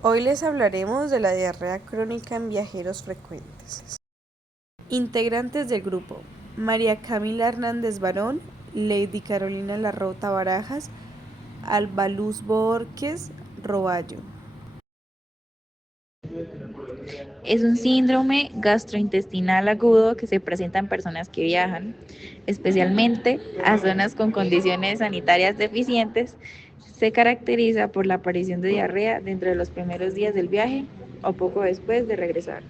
Hoy les hablaremos de la diarrea crónica en viajeros frecuentes. Integrantes del grupo: María Camila Hernández Barón, Lady Carolina Larrota Barajas, Alba Luz Borges Roballo. Es un síndrome gastrointestinal agudo que se presenta en personas que viajan, especialmente a zonas con condiciones sanitarias deficientes. Se caracteriza por la aparición de diarrea dentro de los primeros días del viaje o poco después de regresar.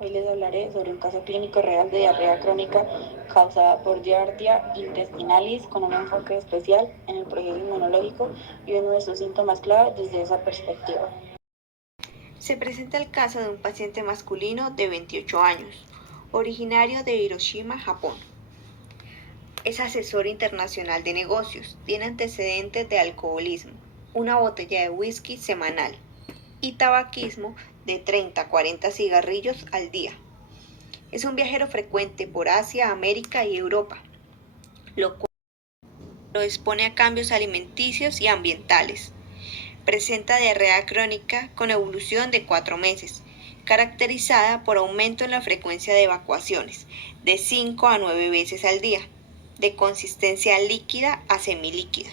Hoy les hablaré sobre un caso clínico real de diarrea crónica causada por Giardia intestinalis con un enfoque especial en el proceso inmunológico y uno de sus síntomas clave desde esa perspectiva. Se presenta el caso de un paciente masculino de 28 años, originario de Hiroshima, Japón. Es asesor internacional de negocios, tiene antecedentes de alcoholismo, una botella de whisky semanal y tabaquismo de 30 a 40 cigarrillos al día. Es un viajero frecuente por Asia, América y Europa, lo cual lo expone a cambios alimenticios y ambientales. Presenta diarrea crónica con evolución de 4 meses, caracterizada por aumento en la frecuencia de evacuaciones de 5 a 9 veces al día, de consistencia líquida a semilíquida.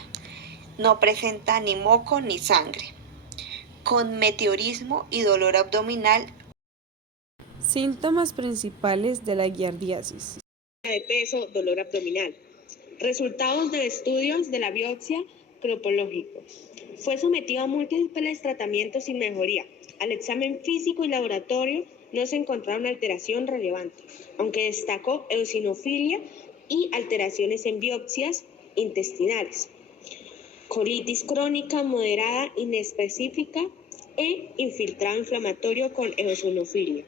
No presenta ni moco ni sangre, con meteorismo y dolor abdominal. Síntomas principales de la giardiasis: de peso, dolor abdominal. Resultados de estudios de la biopsia cropológico. Fue sometido a múltiples tratamientos sin mejoría. Al examen físico y laboratorio no se encontraron alteración relevante, aunque destacó eosinofilia y alteraciones en biopsias intestinales. Colitis crónica moderada inespecífica e infiltrado inflamatorio con eosinofilia.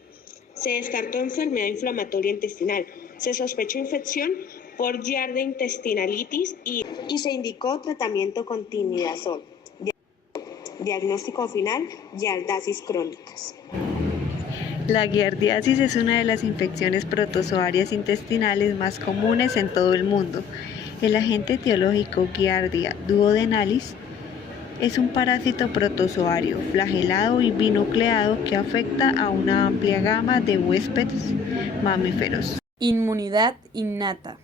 Se descartó enfermedad inflamatoria intestinal. Se sospechó infección por Giardia intestinalitis y se indicó tratamiento con timidazol. Diagnóstico final: giardiasis crónicas. La giardiasis es una de las infecciones protozoarias intestinales más comunes en todo el mundo. El agente etiológico Giardia duodenalis es un parásito protozoario flagelado y binucleado que afecta a una amplia gama de huéspedes mamíferos. Inmunidad innata.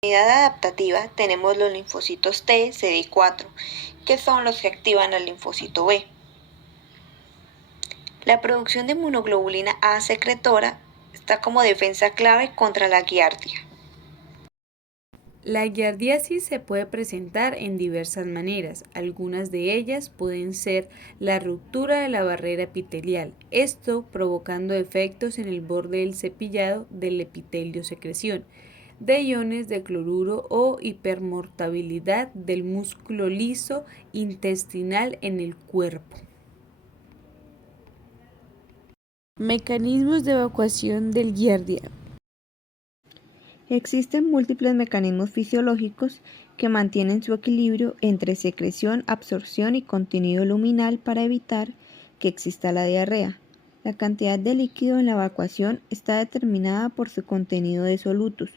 En la inmunidad adaptativa tenemos los linfocitos T, CD4, que son los que activan al linfocito B. La producción de inmunoglobulina A secretora está como defensa clave contra la giardia. La giardiasis se puede presentar en diversas maneras. Algunas de ellas pueden ser la ruptura de la barrera epitelial, esto provocando efectos en el borde del cepillado del epitelio secreción de iones de cloruro o hipermortabilidad del músculo liso intestinal en el cuerpo. Mecanismos de evacuación del giardia. Existen múltiples mecanismos fisiológicos que mantienen su equilibrio entre secreción, absorción y contenido luminal para evitar que exista la diarrea. La cantidad de líquido en la evacuación está determinada por su contenido de solutos,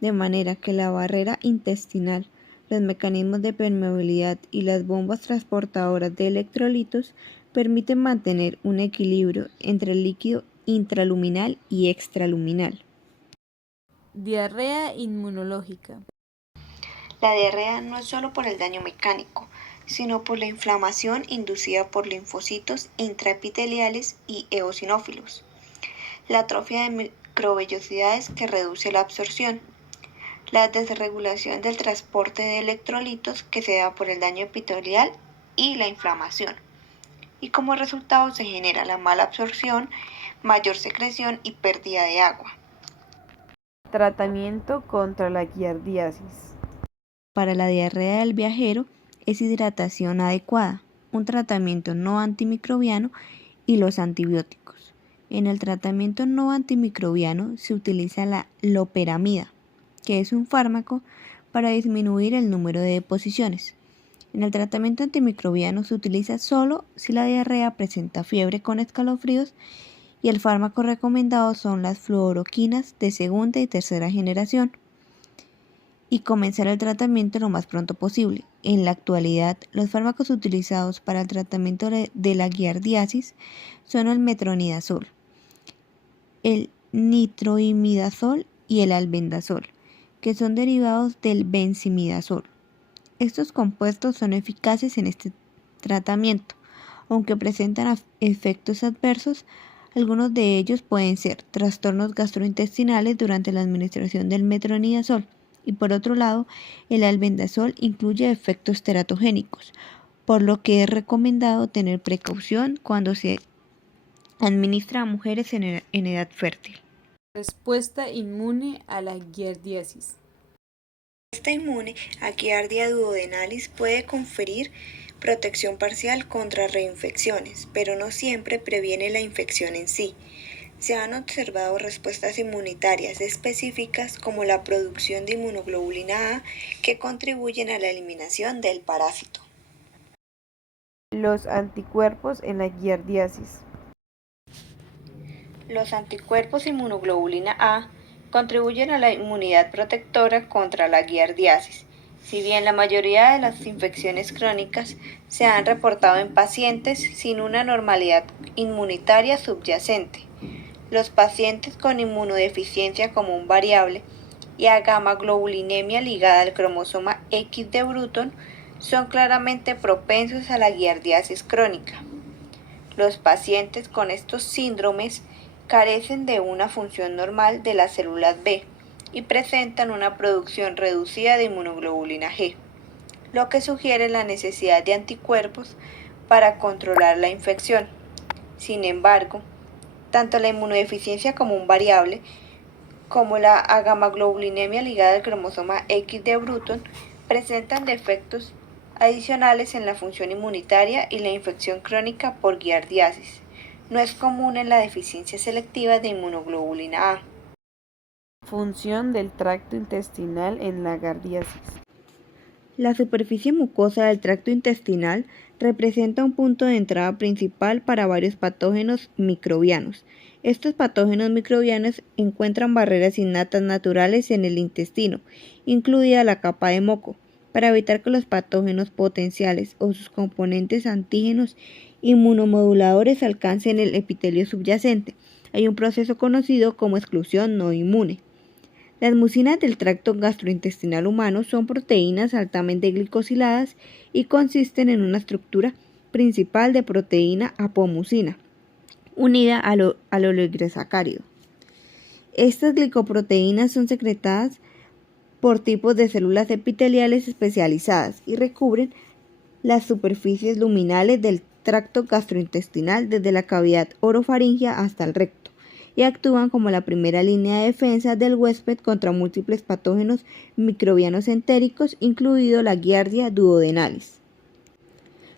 de manera que la barrera intestinal, los mecanismos de permeabilidad y las bombas transportadoras de electrolitos permiten mantener un equilibrio entre el líquido intraluminal y extraluminal. Diarrea inmunológica. La diarrea no es solo por el daño mecánico, sino por la inflamación inducida por linfocitos intraepiteliales y eosinófilos, la atrofia de microvellosidades que reduce la absorción, la desregulación del transporte de electrolitos que se da por el daño epitelial y la inflamación. Y como resultado se genera la mala absorción, mayor secreción y pérdida de agua. Tratamiento contra la giardiasis. Para la diarrea del viajero es hidratación adecuada, un tratamiento no antimicrobiano y los antibióticos. En el tratamiento no antimicrobiano se utiliza la loperamida, que es un fármaco para disminuir el número de deposiciones. En el tratamiento antimicrobiano se utiliza solo si la diarrea presenta fiebre con escalofríos y el fármaco recomendado son las fluoroquinas de segunda y tercera generación y comenzar el tratamiento lo más pronto posible. en la actualidad, los fármacos utilizados para el tratamiento de la giardiasis son el metronidazol, el nitroimidazol y el albendazol, que son derivados del benzimidazol. Estos compuestos son eficaces en este tratamiento, aunque presentan efectos adversos. Algunos de ellos pueden ser trastornos gastrointestinales durante la administración del metronidazol, y por otro lado, el albendazol incluye efectos teratogénicos, por lo que es recomendado tener precaución cuando se administra a mujeres en edad fértil. Respuesta inmune a la giardiasis. Esta inmune a Giardia duodenalis puede conferir protección parcial contra reinfecciones, pero no siempre previene la infección en sí. Se han observado respuestas inmunitarias específicas como la producción de inmunoglobulina A que contribuyen a la eliminación del parásito. Los anticuerpos en la giardiasis. Los anticuerpos inmunoglobulina A contribuyen a la inmunidad protectora contra la giardiasis. Si bien la mayoría de las infecciones crónicas se han reportado en pacientes sin una normalidad inmunitaria subyacente, los pacientes con inmunodeficiencia común variable y a gamma-globulinemia ligada al cromosoma X de Bruton son claramente propensos a la giardiasis crónica. Los pacientes con estos síndromes carecen de una función normal de las células B y presentan una producción reducida de inmunoglobulina G, lo que sugiere la necesidad de anticuerpos para controlar la infección. Sin embargo, tanto la inmunodeficiencia común variable como la agammaglobulinemia ligada al cromosoma X de Bruton presentan defectos adicionales en la función inmunitaria y la infección crónica por giardiasis. No es común en la deficiencia selectiva de inmunoglobulina A. Función del tracto intestinal en la giardiasis. La superficie mucosa del tracto intestinal representa un punto de entrada principal para varios patógenos microbianos. Estos patógenos microbianos encuentran barreras innatas naturales en el intestino, incluida la capa de moco, para evitar que los patógenos potenciales o sus componentes antígenos inmunomoduladores alcancen el epitelio subyacente. Hay un proceso conocido como exclusión no inmune. Las mucinas del tracto gastrointestinal humano son proteínas altamente glicosiladas y consisten en una estructura principal de proteína apomucina, unida al oligosacárido. Estas glicoproteínas son secretadas por tipos de células epiteliales especializadas y recubren las superficies luminales del tracto gastrointestinal desde la cavidad orofaringea hasta el recto, y actúan como la primera línea de defensa del huésped contra múltiples patógenos microbianos entéricos, incluido la Giardia duodenalis.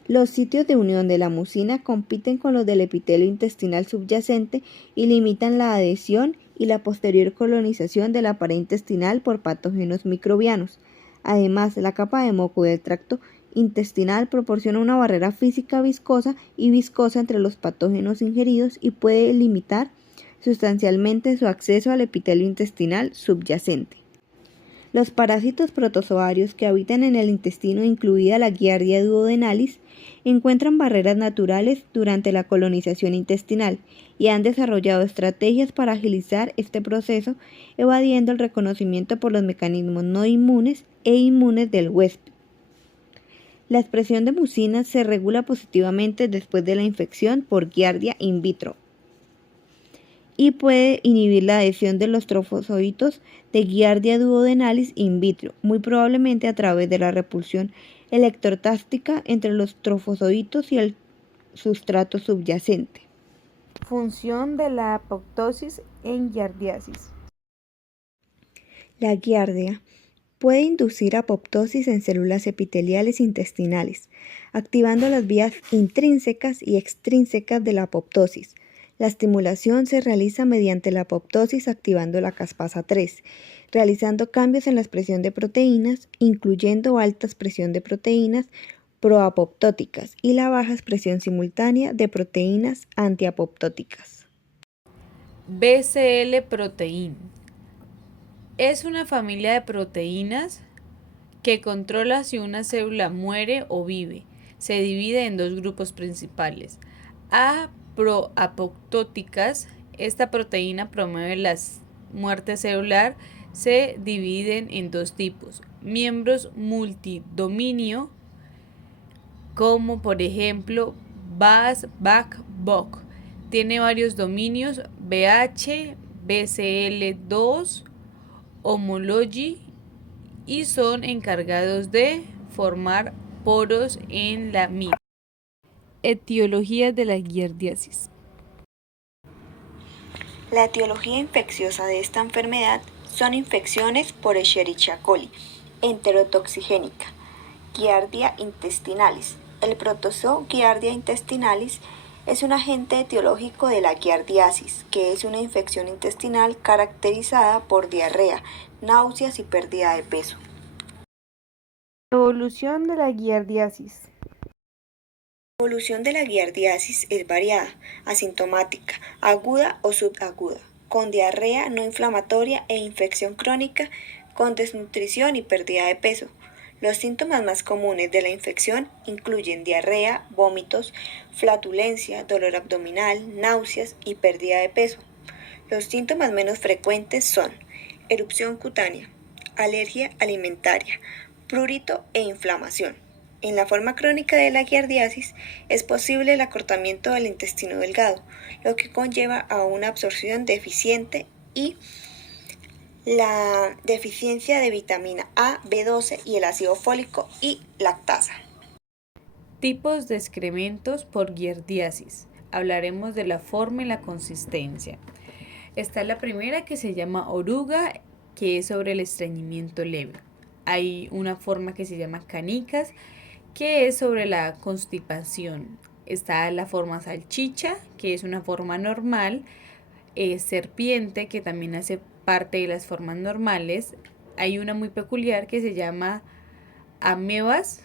Los sitios de unión de la mucina compiten con los del epitelio intestinal subyacente y limitan la adhesión y la posterior colonización de la pared intestinal por patógenos microbianos. Además, la capa de moco del tracto intestinal proporciona una barrera física viscosa y viscosa entre los patógenos ingeridos y puede limitar sustancialmente su acceso al epitelio intestinal subyacente. Los parásitos protozoarios que habitan en el intestino, incluida la Giardia duodenalis, encuentran barreras naturales durante la colonización intestinal y han desarrollado estrategias para agilizar este proceso, evadiendo el reconocimiento por los mecanismos no inmunes e inmunes del huésped. La expresión de mucinas se regula positivamente después de la infección por Giardia in vitro y puede inhibir la adhesión de los trofozoitos de Giardia duodenalis in vitro, muy probablemente a través de la repulsión electrotástica entre los trofozoitos y el sustrato subyacente. Función de la apoptosis en giardiasis. La giardia puede inducir apoptosis en células epiteliales intestinales, activando las vías intrínsecas y extrínsecas de la apoptosis. La estimulación se realiza mediante la apoptosis activando la caspasa 3, realizando cambios en la expresión de proteínas, incluyendo alta expresión de proteínas proapoptóticas y la baja expresión simultánea de proteínas antiapoptóticas. BCL protein. Es una familia de proteínas que controla si una célula muere o vive. Se divide en dos grupos principales. A. Proapoptóticas. Esta proteína promueve la muerte celular. Se dividen en dos tipos. Miembros multidominio, como por ejemplo BAC-BOC. Tiene varios dominios: BH, BCL2, homology, y son encargados de formar poros en la mitad. Etiología de la giardiasis. La etiología infecciosa de esta enfermedad son infecciones por Escherichia coli, enterotoxigénica, Giardia intestinalis. El protozoo Giardia intestinalis es un agente etiológico de la giardiasis, que es una infección intestinal caracterizada por diarrea, náuseas y pérdida de peso. Evolución de la giardiasis. La evolución de la giardiasis es variada, asintomática, aguda o subaguda, con diarrea no inflamatoria e infección crónica, con desnutrición y pérdida de peso. Los síntomas más comunes de la infección incluyen diarrea, vómitos, flatulencia, dolor abdominal, náuseas y pérdida de peso. Los síntomas menos frecuentes son erupción cutánea, alergia alimentaria, prurito e inflamación. En la forma crónica de la giardiasis es posible el acortamiento del intestino delgado, lo que conlleva a una absorción deficiente y la deficiencia de vitamina A, B12 y el ácido fólico y lactasa. Tipos de excrementos por giardiasis. Hablaremos de la forma y la consistencia. Está la primera, que se llama oruga, que es sobre el estreñimiento leve. Hay una forma que se llama canicas, que es sobre la constipación. Está la forma salchicha, que es una forma normal. Serpiente, que también hace parte de las formas normales. Hay una muy peculiar que se llama amebas,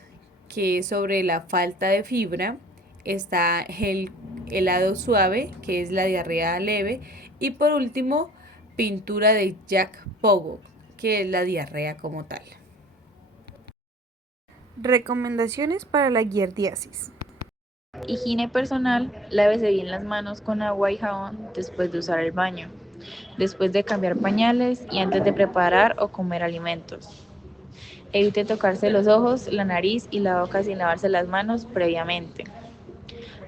que es sobre la falta de fibra. Está el helado suave, que es la diarrea leve. Y por último, pintura de Jack Pogo, que es la diarrea como tal. Recomendaciones para la giardiasis. Higiene personal: lávese bien las manos con agua y jabón después de usar el baño, después de cambiar pañales y antes de preparar o comer alimentos. Evite tocarse los ojos, la nariz y la boca sin lavarse las manos previamente.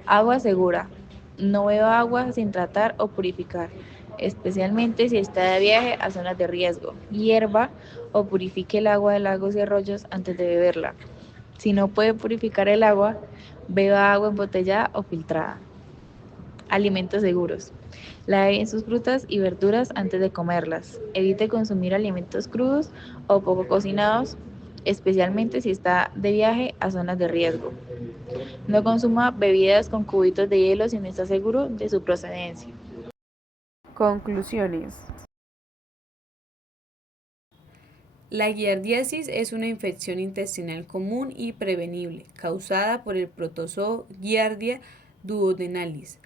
Agua segura: no beba agua sin tratar o purificar, especialmente si está de viaje a zonas de riesgo. Hierva o purifique el agua de lagos y arroyos antes de beberla. Si no puede purificar el agua, beba agua embotellada o filtrada. Alimentos seguros: lave bien sus frutas y verduras antes de comerlas. Evite consumir alimentos crudos o poco cocinados, especialmente si está de viaje a zonas de riesgo. No consuma bebidas con cubitos de hielo si no está seguro de su procedencia. Conclusiones. La giardiasis es una infección intestinal común y prevenible, causada por el protozoo Giardia duodenalis.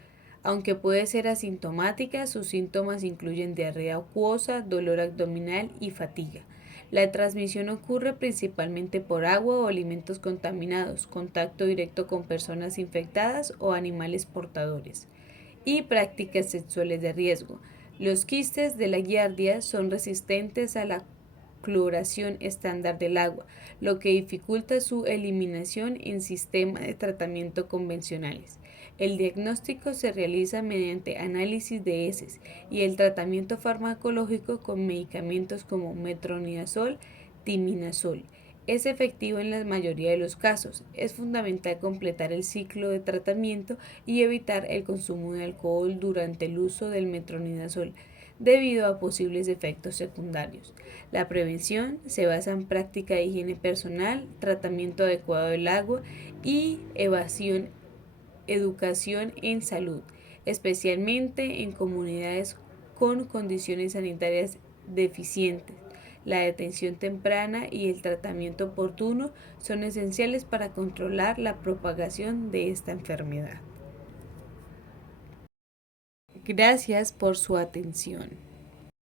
Aunque puede ser asintomática, sus síntomas incluyen diarrea acuosa, dolor abdominal y fatiga. La transmisión ocurre principalmente por agua o alimentos contaminados, contacto directo con personas infectadas o animales portadores, y prácticas sexuales de riesgo. Los quistes de la giardia son resistentes a la cloración estándar del agua, lo que dificulta su eliminación en sistemas de tratamiento convencionales. El diagnóstico se realiza mediante análisis de heces y el tratamiento farmacológico con medicamentos como metronidazol, timinazol. Es efectivo en la mayoría de los casos. Es fundamental completar el ciclo de tratamiento y evitar el consumo de alcohol durante el uso del metronidazol, debido a posibles efectos secundarios. La prevención se basa en práctica de higiene personal, tratamiento adecuado del agua y educación en salud, especialmente en comunidades con condiciones sanitarias deficientes. La detención temprana y el tratamiento oportuno son esenciales para controlar la propagación de esta enfermedad. Gracias por su atención.